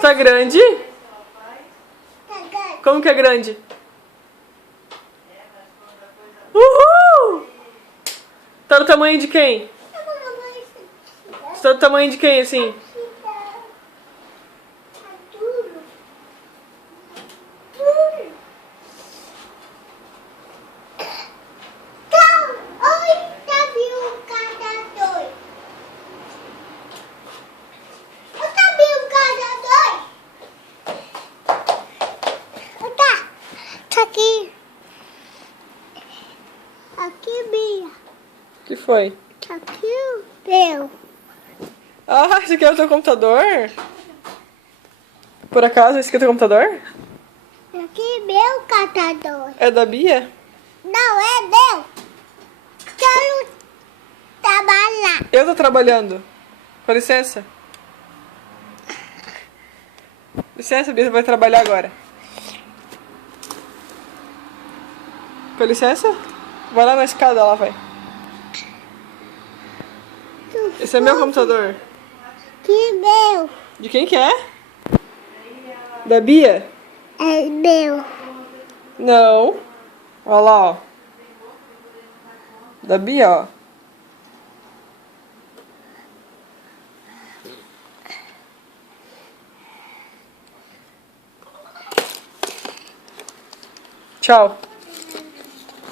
Tá grande? Tá grande. Como que é grande? Uhul! Tá do tamanho de quem? Tá do tamanho de quem, assim? Aqui. Aqui, Bia. O que foi? Aqui, meu. Ah, esse aqui é o teu computador? Por acaso, esse aqui é o teu computador? Aqui, meu catador. É da Bia? Não é meu. Quero trabalhar. Eu tô trabalhando. Com licença. Licença, Bia, você vai trabalhar agora. Com licença? Vai lá na escada, lá vai. Esse é meu computador. Que meu. De quem que é? Da Bia? É meu. Não. Olha lá, ó. Da Bia, ó. Tchau.